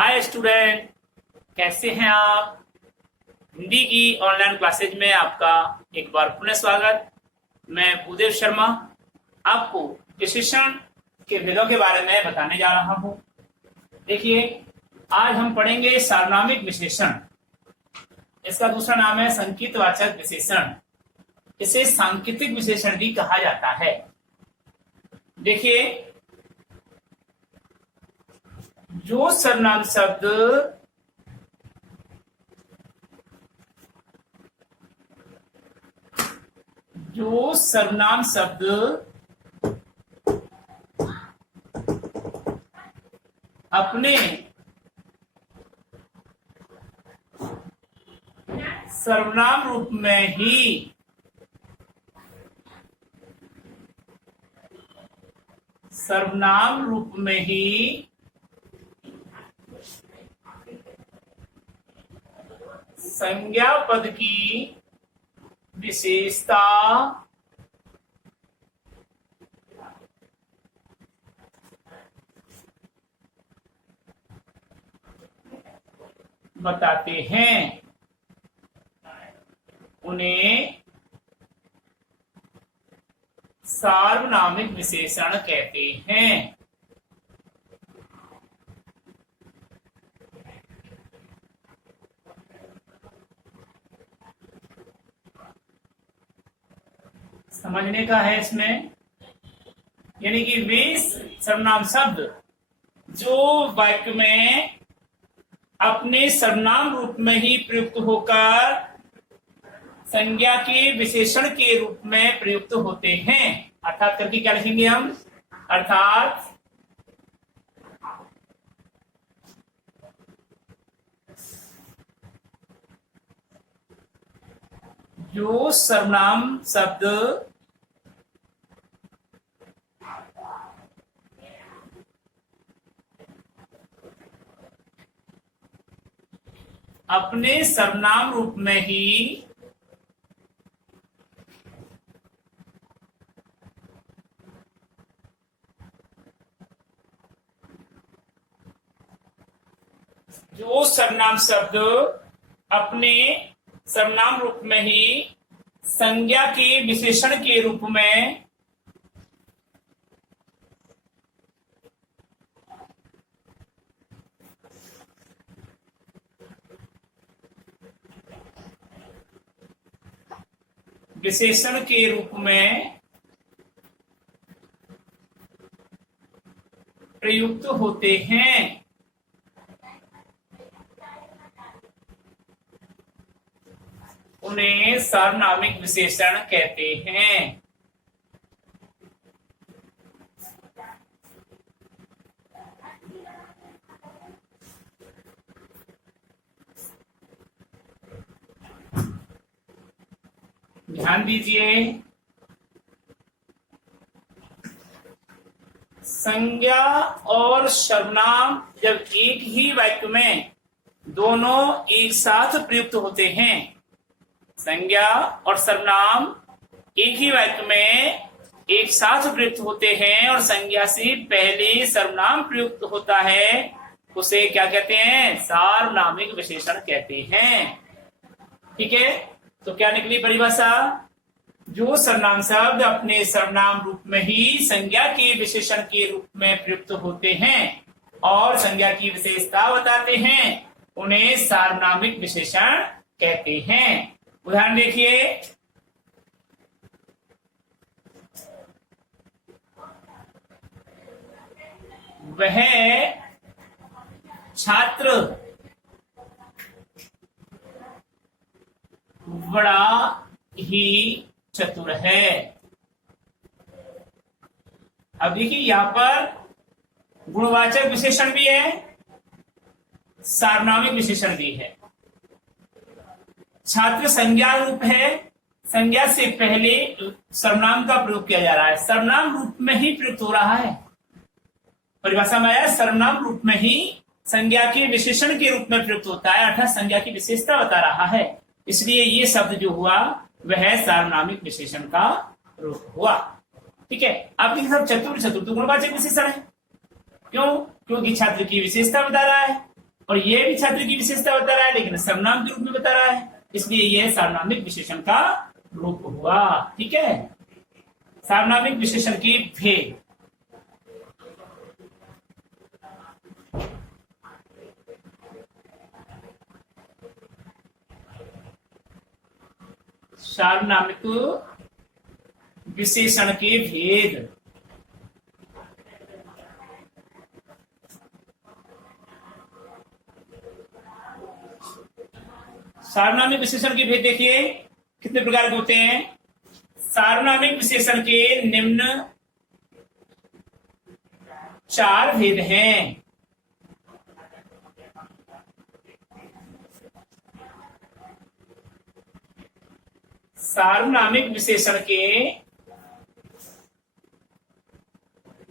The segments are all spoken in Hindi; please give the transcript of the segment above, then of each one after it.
हाय स्टूडेंट, कैसे हैं आप। हिंदी की ऑनलाइन क्लासेज में आपका एक बार पुनः स्वागत। मैं भूदेव शर्मा आपको विशेषण के भेदों के बारे में बताने जा रहा हूं। देखिए, आज हम पढ़ेंगे सार्वनामिक विशेषण। इसका दूसरा नाम है संकेतवाचक विशेषण। इसे सांकेतिक विशेषण भी कहा जाता है। देखिए, जो सर्वनाम शब्द अपने सर्वनाम रूप में ही संज्ञा पद की विशेषता बताते हैं, उन्हें सार्वनामिक विशेषण कहते हैं। समझने का है इसमें, यानी कि वे सर्वनाम शब्द जो वाक्य में अपने सर्वनाम रूप में ही प्रयुक्त होकर संज्ञा के विशेषण के रूप में प्रयुक्त होते हैं। अर्थात करके क्या लिखेंगे हम, अर्थात जो सर्वनाम शब्द अपने सर्वनाम रूप में ही संज्ञा के विशेषण के रूप में प्रयुक्त होते हैं, उन्हें सार्वनामिक विशेषण कहते हैं। ध्यान दीजिए, संज्ञा और सर्वनाम जब एक ही वाक्य में दोनों एक साथ प्रयुक्त होते हैं, संज्ञा और सर्वनाम एक ही वाक्य में एक साथ प्रयुक्त होते हैं और संज्ञा से पहले सर्वनाम प्रयुक्त होता है, उसे क्या कहते हैं, सार्वनामिक विशेषण कहते हैं। ठीक है, तो क्या निकली परिभाषा, जो सर्वनाम शब्द अपने सर्वनाम रूप में ही संज्ञा के विशेषण के रूप में प्रयुक्त होते हैं और संज्ञा की विशेषता बताते हैं, उन्हें सार्वनामिक विशेषण कहते हैं। उदाहरण देखिए, वह छात्र बड़ा ही चतुर है। अब देखिए, यहां पर गुणवाचक विशेषण भी है, सार्वनामिक विशेषण भी है। छात्र संज्ञा रूप है, संज्ञा से पहले सर्वनाम का प्रयोग किया जा रहा है, सर्वनाम रूप में ही प्रयुक्त हो रहा है। परिभाषा में आया, सर्वनाम रूप में ही संज्ञा के विशेषण के रूप में प्रयुक्त होता है, अर्थात संज्ञा की विशेषता बता रहा है। इसलिए ये शब्द जो हुआ वह सार्वनामिक विशेषण का रूप हुआ। ठीक है, आपके सब चतुर तो गुणवाचक विशेषण है। क्यों? क्योंकि छात्र की विशेषता बता रहा है। और ये भी छात्र की विशेषता बता रहा है, लेकिन सर्वनाम के रूप में बता रहा है, इसलिए यह सार्वनामिक विशेषण का रूप हुआ। ठीक है, सार्वनामिक विशेषण की भेद। सार्वनामिक विशेषण के भेद। सार्वनामिक विशेषण के भेद देखिए कितने प्रकार के होते हैं। सार्वनामिक विशेषण के निम्न 4 भेद हैं। सार्वनामिक विशेषण के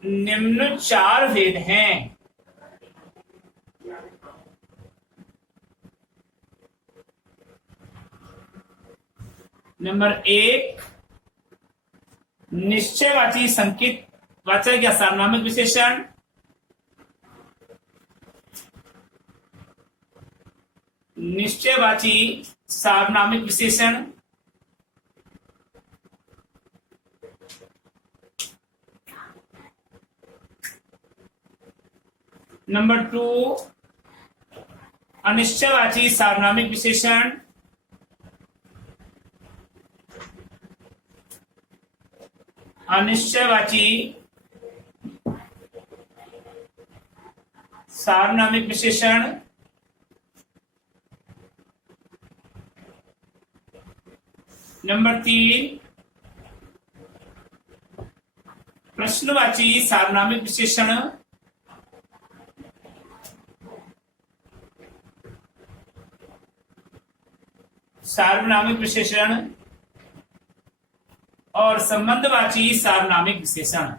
निम्न 4 भेद हैं। नंबर 1, निश्चयवाची संकेत वाचक या सार्वनामिक विशेषण। निश्चयवाची सार्वनामिक विशेषण। नंबर 2, अनिश्चयवाची सार्वनामिक विशेषण। अनिश्चयवाची सार्वनामिक विशेषण। नंबर 3, प्रश्नवाची सार्वनामिक विशेषण। सार्वनामिक विशेषण और संबंधवाची सार्वनामिक विशेषण।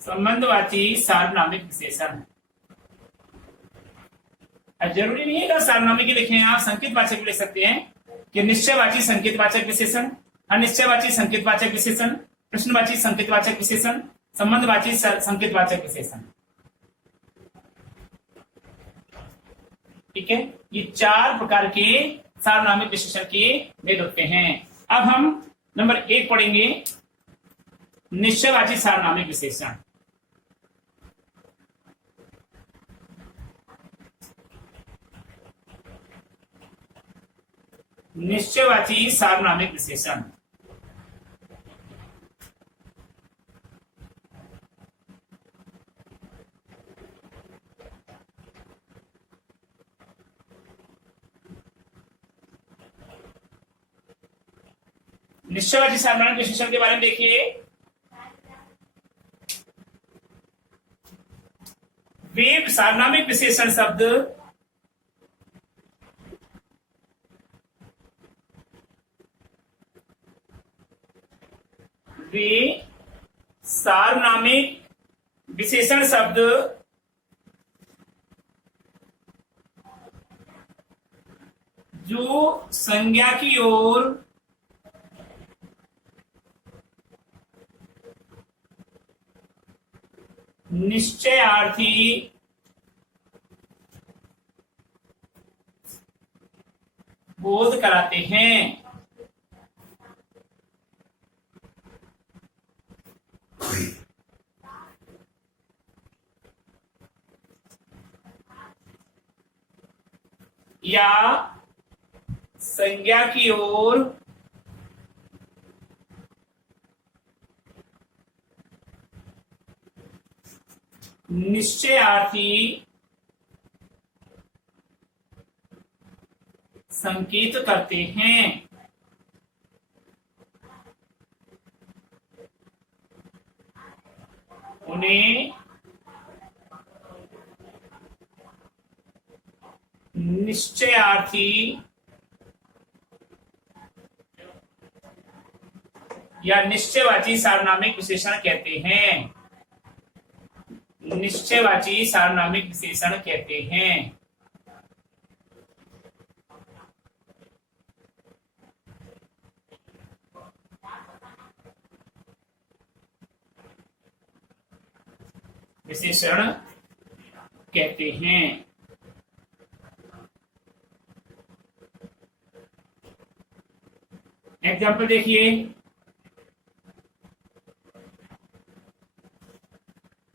संबंधवाची सार्वनामिक विशेषण। जरूरी नहीं है कि सार्वनामिक ही लिखें, आप संकेतवाचक भी लिख सकते हैं कि निश्चयवाची संकेतवाचक विशेषण, अनिश्चयवाची संकेतवाचक विशेषण, प्रश्नवाची संकेतवाचक विशेषण, संबंधवाची संकेतवाचक विशेषण। ठीक है, ये 4 प्रकार के सार्वनामिक विशेषण के भेद होते हैं। अब हम नंबर 1 पढ़ेंगे, निश्चयवाची सार्वनामिक विशेषण। निश्चयवाची सार्वनामिक विशेषण। निश्चयवाची सार्वनामिक विशेषण के बारे में देखिए। वे सार्वनामिक विशेषण शब्द वे सार्वनामिक विशेषण शब्द जो संज्ञा की ओर निश्चयार्थी बोध कराते हैं। या संज्ञा की ओर निश्चयार्थी संकेत करते हैं। उन्हें निश्चयार्थी या निश्चयवाची सार्वनामिक विशेषण कहते हैं। निश्चयवाची सार्वनामिक विशेषण कहते हैं। विशेषण कहते हैं। एग्जाम्पल देखिए,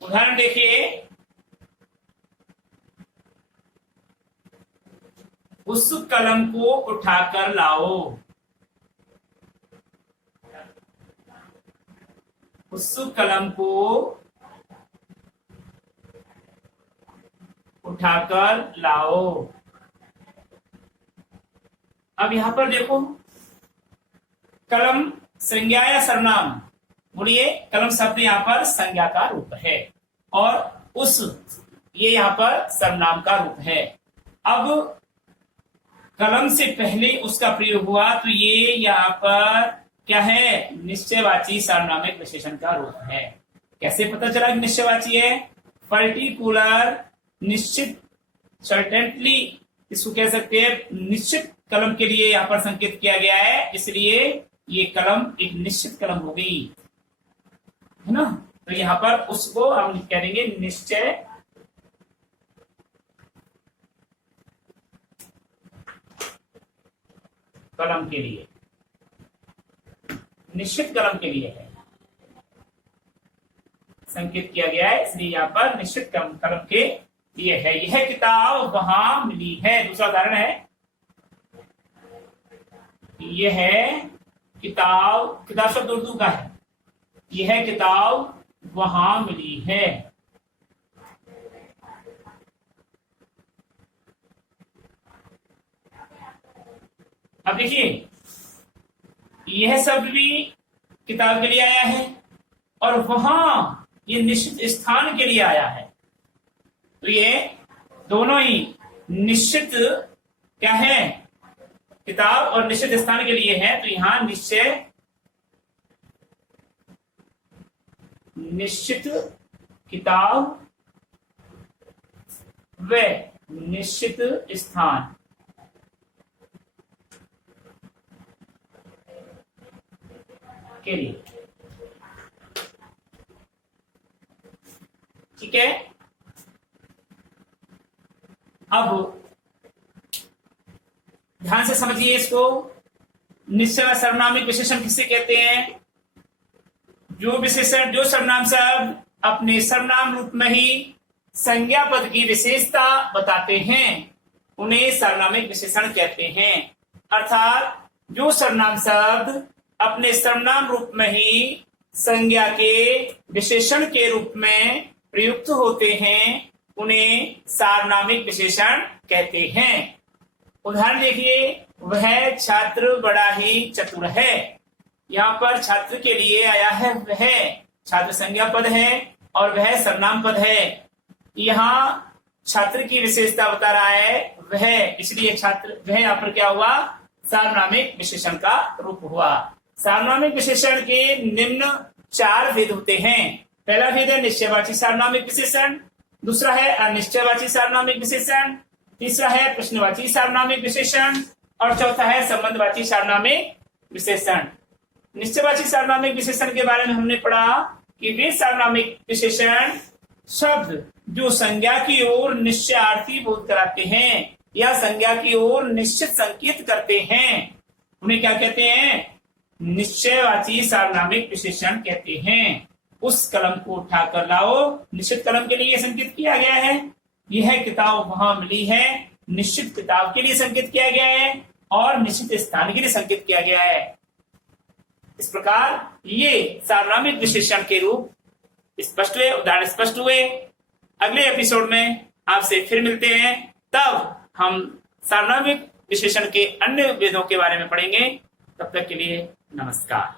उदाहरण देखिए, उस कलम को उठाकर लाओ। उस कलम को उठाकर लाओ। अब यहां पर देखो, कलम संज्ञा या सर्वनाम? बोलिए, कलम शब्द यहां पर संज्ञा का रूप है और उस ये यहां पर सर्वनाम का रूप है। अब कलम से पहले उसका प्रयोग हुआ तो ये यहाँ पर क्या है? निश्चयवाची सार्वनामिक विशेषण का रूप है। कैसे पता चला कि निश्चयवाची है? पर्टिकुलर, निश्चित, सर्टेनली, इसको कह सकते हैं निश्चित कलम के लिए यहाँ पर संकेत किया गया है, इसलिए ये कलम एक निश्चित कलम हो गई, है ना। तो यहाँ पर उसको हम कह देंगे निश्चय कलम के लिए, निश्चित कलम के लिए है संकेत किया गया है, इसलिए यहाँ पर निश्चित कलम के लिए है। यह किताब वहां मिली है। दूसरा उदाहरण है, यह किताब, किताब शब्द उर्दू का है, यह किताब वहां मिली है। अब देखिए, यह शब्द भी किताब के लिए आया है और वहां ये निश्चित स्थान के लिए आया है। तो ये दोनों ही निश्चित क्या है? किताब और निश्चित स्थान के लिए है। तो यहां निश्चित किताब व निश्चित स्थान के लिए, ठीक है। अब ध्यान से समझिए इसको। निश्चय सर्वनामिक विशेषण किसे कहते हैं? जो विशेषण, जो सर्वनाम शब्द अपने सर्वनाम रूप में ही संज्ञा पद की विशेषता बताते हैं, उन्हें सर्वनामिक विशेषण कहते हैं। अर्थात जो सर्वनाम शब्द अपने सर्वनाम रूप में ही संज्ञा के विशेषण के रूप में प्रयुक्त होते हैं, उन्हें सार्वनामिक विशेषण कहते हैं। उदाहरण देखिए, वह छात्र बड़ा ही चतुर है। यहाँ पर छात्र के लिए आया है वह, छात्र संज्ञा पद है और वह सर्वनाम पद है। यहाँ छात्र की विशेषता बता रहा है वह, इसलिए छात्र वह यहाँ पर क्या हुआ? सार्वनामिक विशेषण का रूप हुआ। सार्वनामिक विशेषण के निम्न 4 भेद होते हैं। पहला भेद है निश्चयवाची सार्वनामिक विशेषण, दूसरा है अनिश्चयवाची सार्वनामिक विशेषण, तीसरा है प्रश्नवाची सार्वनामिक विशेषण और चौथा है संबंधवाची सार्वनामिक विशेषण। निश्चयवाची सार्वनामिक विशेषण के बारे में हमने पढ़ा कि वे सार्वनामिक विशेषण शब्द जो संज्ञा की ओर निश्चयार्थी बोध कराते हैं या संज्ञा की ओर निश्चित संकेत करते हैं, उन्हें क्या कहते हैं? निश्चयवाची सार्वनामिक विशेषण कहते हैं। उस कलम को उठाकर लाओ, निश्चित कलम के लिए संकेत किया गया है। यह किताब वहां मिली है, निश्चित किताब के लिए संकेत किया गया है और निश्चित स्थान के लिए संकेत किया गया है। इस प्रकार ये सार्वनामिक विशेषण के रूप स्पष्ट हुए, उदाहरण स्पष्ट हुए। अगले एपिसोड में आपसे फिर मिलते हैं, तब हम सार्वनामिक विशेषण के अन्य भेदों के बारे में पढ़ेंगे। तब तक के लिए नमस्कार।